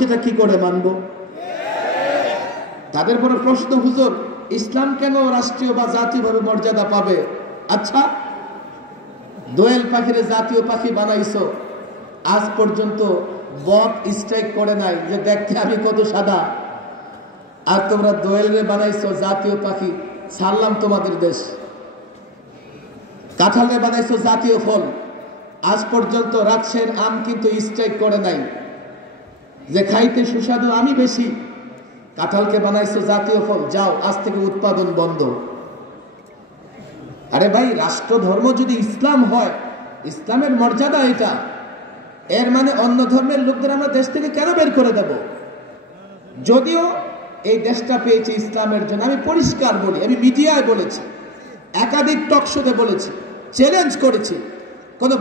সেটা কি করে মানব? তাদের বড় প্রশ্ন, হুজুর ইসলাম কেন রাষ্ট্রীয় বা জাতীয়ভাবে মর্যাদা পাবে? আচ্ছা, দোয়েল পাখিরে জাতীয় পাখি বানাইছো, আজ পর্যন্ত বক স্ট্রাইক করে নাই যে দেখতে আমি কত সাদা, আর তোমরা দোয়েলরে বানাইছো জাতীয় পাখি, ছাড়লাম তোমাদের দেশ। কাঁঠালে বানাইছো জাতীয় ফল, আজ পর্যন্ত রাজশাহীর আম কিন্তু স্ট্রাইক করে নাই যে খাইতে সুস্বাদু আমি বেশি। কাঁঠালকে বানাইছো জাতীয় ফল, যাও আজ থেকে উৎপাদন বন্ধ। আরে ভাই, রাষ্ট্র ধর্ম যদি ইসলাম হয়, ইসলামের মর্যাদা এটা, এর মানে অন্য ধর্মের লোকদের আমরা দেশ থেকে কেন বের করে দেব? যদিও এই দেশটা পেয়েছি ইসলামের জন্য, আমি পরিষ্কার বলি, আমি মিডিয়ায় বলেছি, একাধিক টকশোতে বলেছি, চ্যালেঞ্জ করেছি, কোনো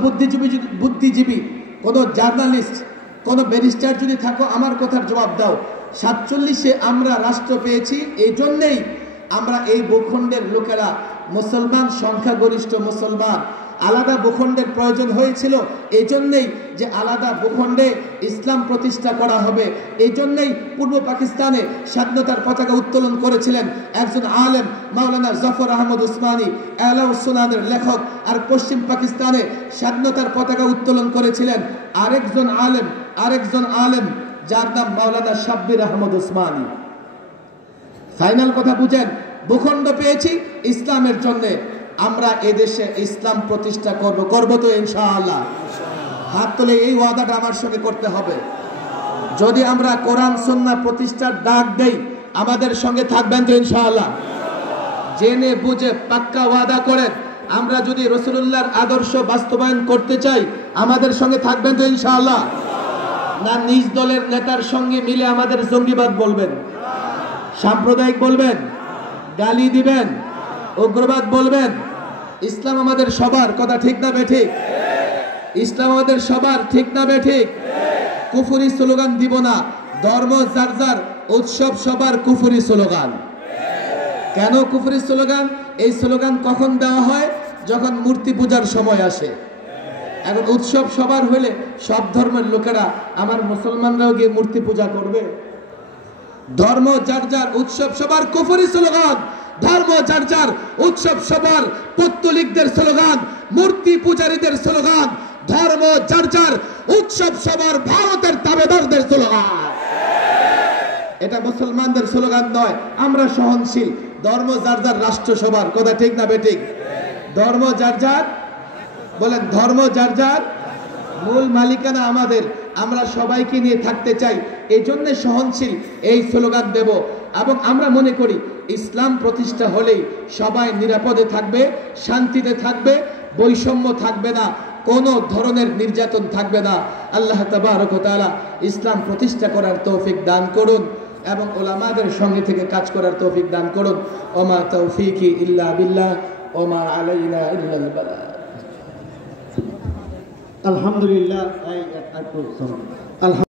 বুদ্ধিজীবী, কোনো জার্নালিস্ট, কোনো ব্যারিস্টার যদি থাকো আমার কথার জবাব দাও। 47-এ আমরা রাষ্ট্র পেয়েছি, এই জন্যেই আমরা এই ভূখণ্ডের লোকেরা মুসলমান, সংখ্যাগরিষ্ঠ মুসলমান, আলাদা ভূখণ্ডের প্রয়োজন হয়েছিল এই জন্যেই যে আলাদা ভূখণ্ডে ইসলাম প্রতিষ্ঠা করা হবে। এই জন্যেই পূর্ব পাকিস্তানে স্বাধীনতার পতাকা উত্তোলন করেছিলেন একজন আলেম, মাওলানা জফর আহমদ উসমানী, আলাউসুনানের লেখক, আর পশ্চিম পাকিস্তানে স্বাধীনতার পতাকা উত্তোলন করেছিলেন আরেকজন আলেম যার নাম মাওলানা শাব্বির আহমদ উসমানী। ফাইনাল কথা বুঝেন, ভূখণ্ড পেয়েছি ইসলামের জন্য, আমরা এদেশে ইসলাম প্রতিষ্ঠা করব তো ইনশাআল্লাহ। হাত তুলে এই ওয়াদাটা আমার সঙ্গে করতে হবে। যদি আমরা কোরআন সুন্নাহ প্রতিষ্ঠার ডাক দেই, আমাদের সঙ্গে থাকবেন তো ইনশাআল্লাহ? জেনে বুঝে পাক্কা ওয়াদা করেন, আমরা যদি রাসূলুল্লাহর আদর্শ বাস্তবায়ন করতে চাই, আমাদের সঙ্গে থাকবেন তো ইনশাআল্লাহ? না নিজ দলের নেতার সঙ্গে মিলে আমাদের জঙ্গিবাদ বলবেন, সাম্প্রদায়িক বলবেন, গালি দিবেন, উগ্রবাদ বলবেন? ইসলাম আমাদের সবার, কথা ঠিক না বেঠিক? ইসলাম আমাদের সবার, ঠিক না বেঠিক? কুফরি স্লোগান দিব না, ধর্ম যার যার, উৎসব সবার, কুফরি স্লোগান। কেন কুফরি স্লোগান? এই স্লোগান কখন দেওয়া হয়? যখন মূর্তি পূজার সময় আসে। এখন উৎসব সবার হইলে সব ধর্মের লোকেরা, আমার মুসলমানরাও গিয়ে মূর্তি পূজা করবে? ধর্ম যার যার, উৎসব সবার, কুফরি স্লোগান। ধর্ম যার যার, উৎসব সবার, পৌত্তলিকদের স্লোগান, মূর্তি পূজারীদের স্লোগান। ধর্ম যার যার, উৎসব সবার, ভারতের তাবেদারদের স্লোগান। এটা মুসলমানদের স্লোগান নয়। আমরা সহনশীল, ধর্ম যার যার, রাষ্ট্র সবার, কথা ঠিক না বেঠিক? ধর্ম যার যার, বলেন ধর্ম যার যার, মূল মালিকানা আমাদের, আমরা সবাইকে নিয়ে থাকতে চাই, এই জন্য সহনশীল এই স্লোগান দেব। এবং আমরা মনে করি ইসলাম প্রতিষ্ঠা হলেই সবাই নিরাপদে থাকবে, শান্তিতে থাকবে, বৈষম্য থাকবে না, কোনো ধরনের নির্যাতন থাকবে না। আল্লাহ তাবারক ওয়া তাআলা ইসলাম প্রতিষ্ঠা করার তৌফিক দান করুন এবং উলামাদের সঙ্গে থেকে কাজ করার তৌফিক দান করুন। ওমা তৌফিকি ইল্লা বিল্লাহ ওমা আলাইনা ইল্লাল বালাগ। আলহামদুলিল্লাহ।